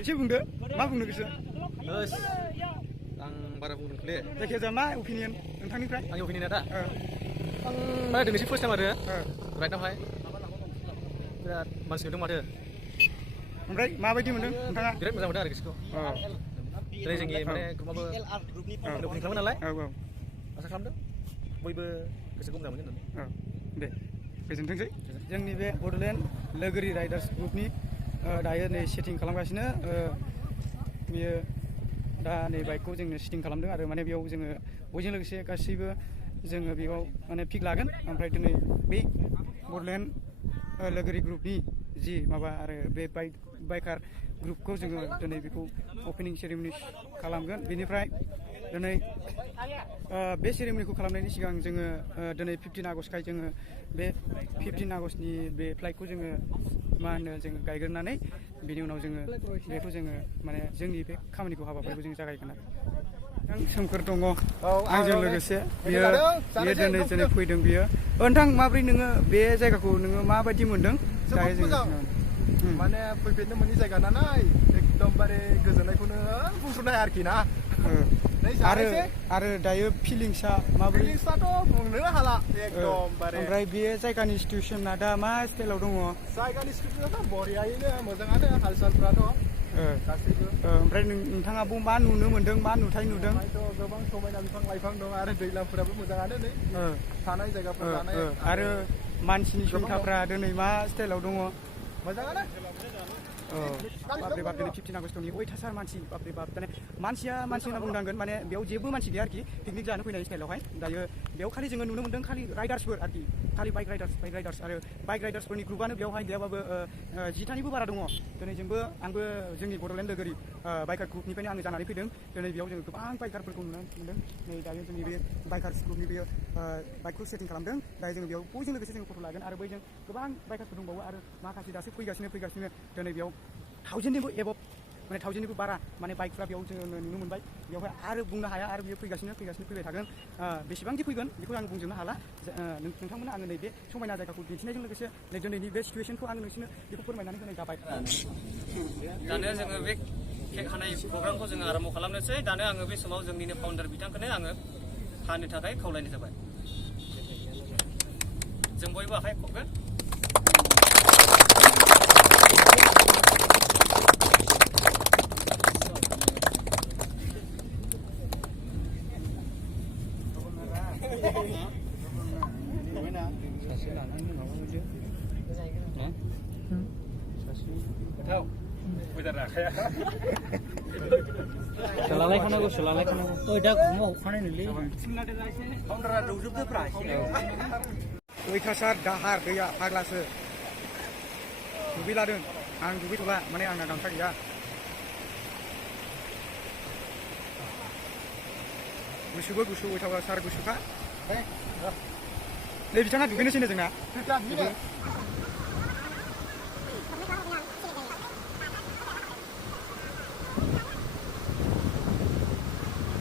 एसे बुंदो मा बुंनो गोसो आं बारा बुंनो खोले जायखिजाया मा अपिनियन नोंथांनिफ्राय आंनि अपिनियना दा आं माने दिनैसो फार्स्ट टाइम आरो राइडआवहाय बिराद मानसि नुदों माथो ओमफ्राय माबायदि मोनदों नोंथाङा बिराद मोजां मोनदों आरो गोसोखौ दिनै जोंनि माने ग्रुपआबो ओपनिं खालामो नालाय आसा खालामदों बयबो गोसोखौ मोजां मोनगोन होननानै दे गोजोनथोंसै जोंनि बे बड'लेण्ड लोगोरि राइडार्स ग्रुपनि दायो नै सेटिं खालामगासिनो बियो दा नै बाइकखौ जोङो सेटिं खालामदों आरो माने बेयाव जोङो बयजों लोगोसे गासैबो जोङो बेयाव माने पिक लागोन ओमफ्राय दिनै बै बड'लेण्ड लोगोरि ग्रुपनि जि माबा आरो बे बाइकार ग्रुपखौ जोङो दिनै बेखौ अपेनिं सेरेमनि खालामगोन बेनिफ्राय दिनै बे सेरेमनिखौ खालामनायनि सिगां जोङो दिनै 15 आगस्टखाय जोङो बे 15 आगस्टनि बे फ्लाइटखौ जोङो मा होनो जोङो गायग्रोनानै बिनि उनाव जोङो बेखौ जोङो माने जोंनि बे खामानिखौ हाबाफारिखौ जों जागायगोन आरो सोमखोर दङ आंजों लोगोसे बियो दिनै फैदों बियो नोंथां माब्रै नोङो बे जायगाखौ नोङो माबायदि मोनदों जोबोद मोजां माने फैफेरनो मोनि जायगा नालाय एकदमबारे गोजोननायखौनो बुंथ'नो हाया आरोखि ना आरो दायो फिलिंसआ माबोरै फिलिंसआथ' बुंनो हाला एकदमबारे ओमफ्राय बे जायगानि सिटुएसना दा मा स्टाइलाव दङ जायगानि सिटुएसनाथ' बरियायैनो मोजाङानो हाल सालफ्राथ' गासैबो ओमफ्राय नोंथाङाबो मा नुनो मोन्दों मा नुथाय नुदों गोबां समायना बिफां लाइफां दं आरो दैलामफोराबो मोजाङानो नै थानाय जायगाफोर जानाय आरो मानसिनि संख्याफ्रा दिनै मा स्टाइलाव दङ मोजाङानो बापरे बाप दिनै 15 आगस्टनि अयथासार मानसि बापरे बाप माने मानसिया मानसि होनना बुंनांगोन माने बेयाव जेबो मानसि गैया आरोखि पिकनिक जानो फैनाय स्टाइलावहाय दायो बेयाव खालि जोङो नुनो मोन्दों खालि राइडार्सफोर आरोखि खालि बाइक राइडार्स आरो बाइक राइडार्सफोरनि ग्रुपआनो बेयावहाय गैयाबाबो 10थानिबो बारा दङ दिनै आंबो जोंनि बड'लेण्ड लोगोरि बाइकार ग्रुपनिफ्रायनो आङो जानानै फैदों दिनै बेयाव जोङो गोबां बाइकारफोरखौ नुनो मोन्दों नै दायो जोंनि बे बाइकार्स ग्रुपनि बेयो बाइकखौ सेटिं खालामदों दायो जोङो बेयाव बयजों लोगोसे जोङो फट' लागोन आरो बैजों गोबां बाइकारफोर दंबावो आरो माखासे दासो फैगासिनो दिनै बेयाव 1000निबो एबभ माने 1000निबो बारा माने बाइकफ्रा बेयाव जोङो नुनो मोनबाय बेयावहाय आरो बुंनो हाया आरो बियो फैगासिनो फैबाय थागोन बेसेबांदि फैगोन बेखौ आं बुंजोबनो हाला नोंथांमोना आङो नैबे समायना जायगाखौ दिन्थिनायजों लोगोसे नै दिनैनि बे सिटुएसनखौ आङो नोंसोरनो बेखौ फोरमायनानै होनाय जाबाय दानो जोङो बे केक हानाय प्रग्रामखौ जोङो आरम्भ खालामनोसै दानो आङो बे समाव जोंनिनो फाउन्डार बिथांखौनो आङो हानो थाखाय खावलायनाय जाबाय जों बयबो आखाइ खबगोन अयथासार दाहार दैया फाग्लासो दुगैलादों आं दुगैथ'ला माने आंना गामसा गैया गुसुबो गुसु अयथासार गुसुखा नै बिथाङा दुगैनोसैनो जोंना